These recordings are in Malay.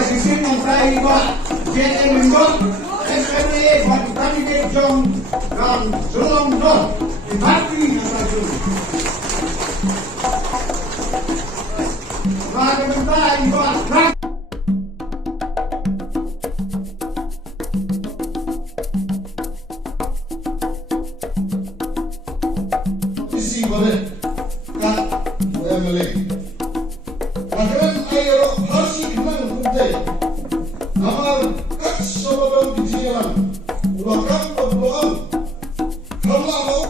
Isin ng tayo ba? JM Lindon, SMA, Candidate John Ram Zulong Don, Imati na tayo. Mga tayo ba? Isi boleh kat MLA. Kadang ayo harus ikhlas untuk Amal kat sebelum dijalan. Ulangkan perbuatan. Kalau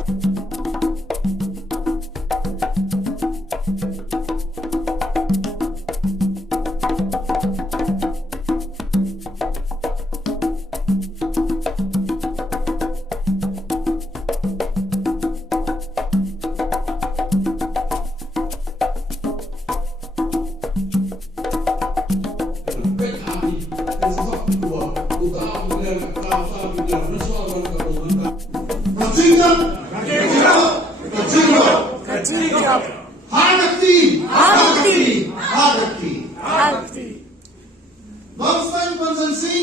non-spend konsumsi,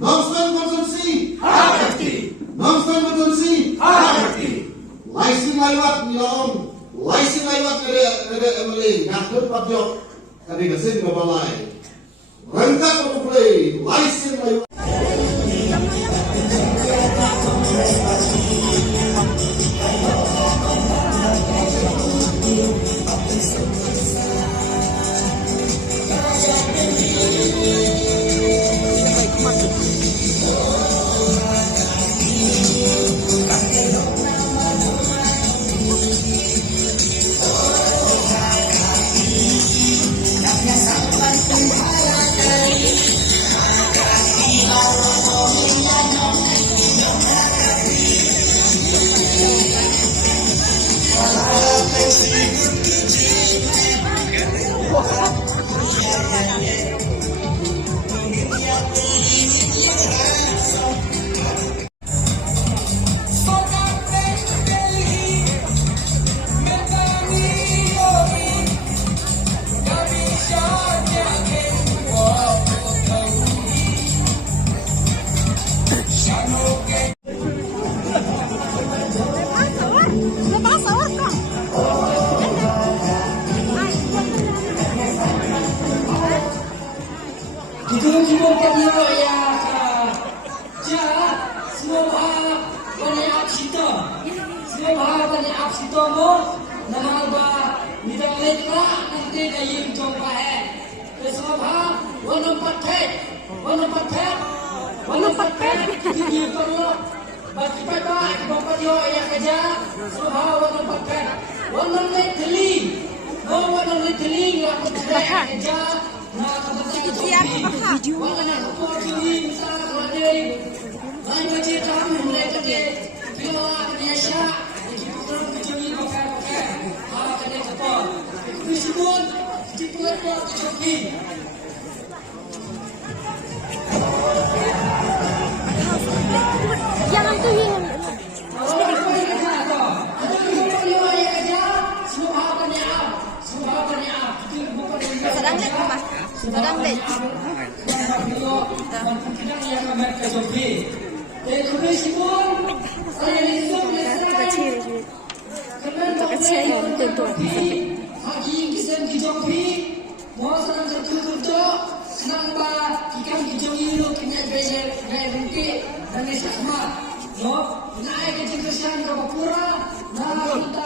non-spend konsumsi, non-spend konsumsi, license lewat nilaon, license lewat ada MLA, ngatur pajak, kami mesin kebalai, rangka perpulai, license lewat. Kita bertemu ya, semua banyak absito, semua banyak absito mo, nama ba kita lekla nanti dayung jompa semua warna patet, ini perlu bagi pada bapak yo ya kerja, semua warna patet, warna leteli yang kerja. Siap video mana? Jangan tuhing. Sedang lihat mas. Sedang lihat. Kecil ya untuk senang ba ikan hijau itu kena bayar bukit dan sama no naik ke jengkesan ke Papua nah kita